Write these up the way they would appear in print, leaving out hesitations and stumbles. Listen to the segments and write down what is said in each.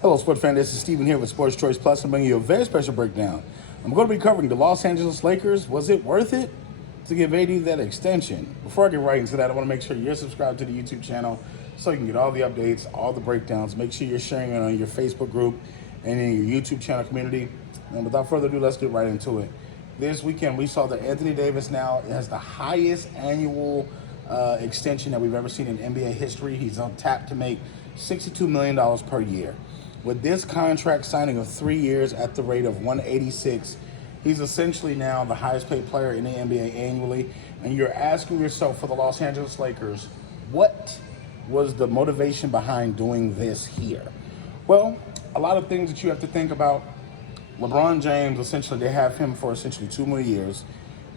Hello, sports fan. This is Steven here with Sports Choice Plus. I'm bringing you a very special breakdown. I'm going to be covering the Los Angeles Lakers. Was it worth it to give AD that extension? Before I get right into that, I want to make sure you're subscribed to the YouTube channel so you can get all the updates, all the breakdowns. Make sure you're sharing it on your Facebook group and in your YouTube channel community. And without further ado, let's get right into it. This weekend, we saw that Anthony Davis now has the highest annual extension that we've ever seen in NBA history. He's on tap to make $62 million per year. With this contract signing of 3 years at the rate of 186, he's essentially now the highest paid player in the NBA annually. And you're asking yourself, for the Los Angeles Lakers, what was the motivation behind doing this here? Well, a lot of things that you have to think about. LeBron James, essentially, they have him for essentially 2 more years,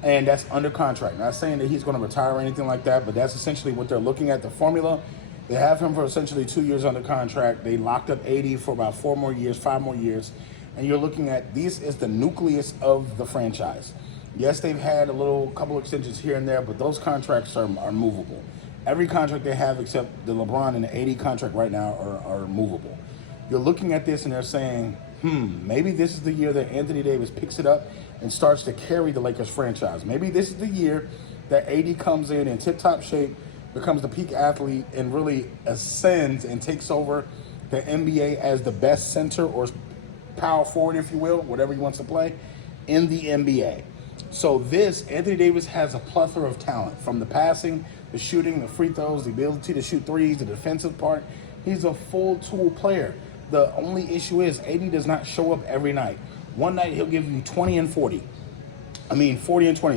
and that's under contract. Not saying that he's going to retire or anything like that, but that's essentially what they're looking at, the formula. They have him for essentially 2 years under contract. They locked up AD for about 4 more years, 5 more years. And you're looking at, this is the nucleus of the franchise. Yes, they've had a couple extensions here and there, but those contracts are movable. Every contract they have except the LeBron and the AD contract right now are movable. You're looking at this and they're saying, maybe this is the year that Anthony Davis picks it up and starts to carry the Lakers franchise. Maybe this is the year that AD comes in tip-top shape, becomes the peak athlete, and really ascends and takes over the NBA as the best center or power forward, if you will, whatever he wants to play, in the NBA. So Anthony Davis has a plethora of talent, from the passing, the shooting, the free throws, the ability to shoot threes, the defensive part. He's a full tool player. The only issue is AD does not show up every night. One night he'll give you 40 and 20,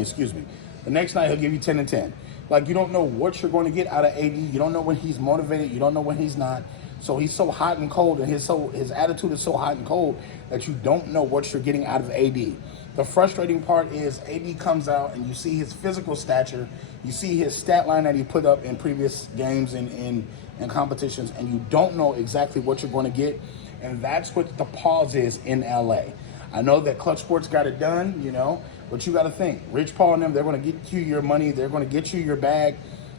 excuse me. The next night he'll give you 10 and 10. Like, you don't know what you're going to get out of AD. You don't know when he's motivated. You don't know when he's not. So he's so hot and cold, and his attitude is so hot and cold that you don't know what you're getting out of AD. The frustrating part is AD comes out and you see his physical stature. You see his stat line that he put up in previous games and in competitions, and you don't know exactly what you're going to get. And that's what the pause is in LA. I know that Clutch Sports got it done, but you got to think, Rich Paul and them, they're going to get you your money, they're going to get you your bag,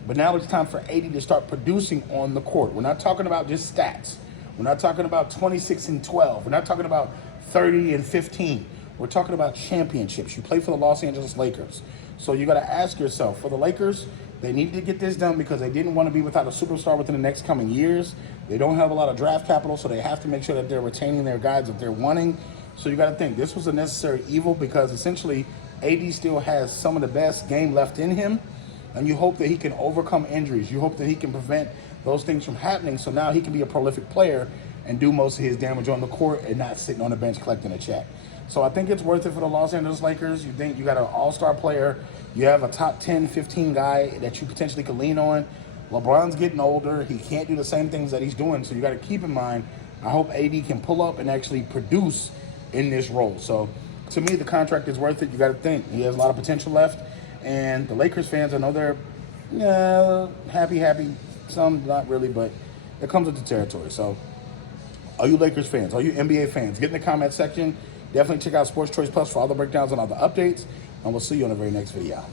but now it's time for AD to start producing on the court. We're not talking about just stats. We're not talking about 26 and 12. We're not talking about 30 and 15. We're talking about championships. You play for the Los Angeles Lakers. So you got to ask yourself, for the Lakers, they needed to get this done because they didn't want to be without a superstar within the next coming years. They don't have a lot of draft capital, so they have to make sure that they're retaining their guys that they're wanting. So you got to think, this was a necessary evil because essentially AD still has some of the best game left in him, and you hope that he can overcome injuries. You hope that he can prevent those things from happening, so now he can be a prolific player and do most of his damage on the court and not sitting on the bench collecting a check. So I think it's worth it for the Los Angeles Lakers. You think you got an all-star player, you have a top 10, 15 guy that you potentially could lean on. LeBron's getting older. He can't do the same things that he's doing, so you got to keep in mind, I hope AD can pull up and actually produce in this role. So to me, the contract is worth it. You got to think he has a lot of potential left, and the Lakers fans, I know they're happy. Some not really, but it comes with the territory. So are you Lakers fans? Are you NBA fans? Get in the comment section. Definitely check out Sports Choice Plus for all the breakdowns and all the updates, and we'll see you on the very next video.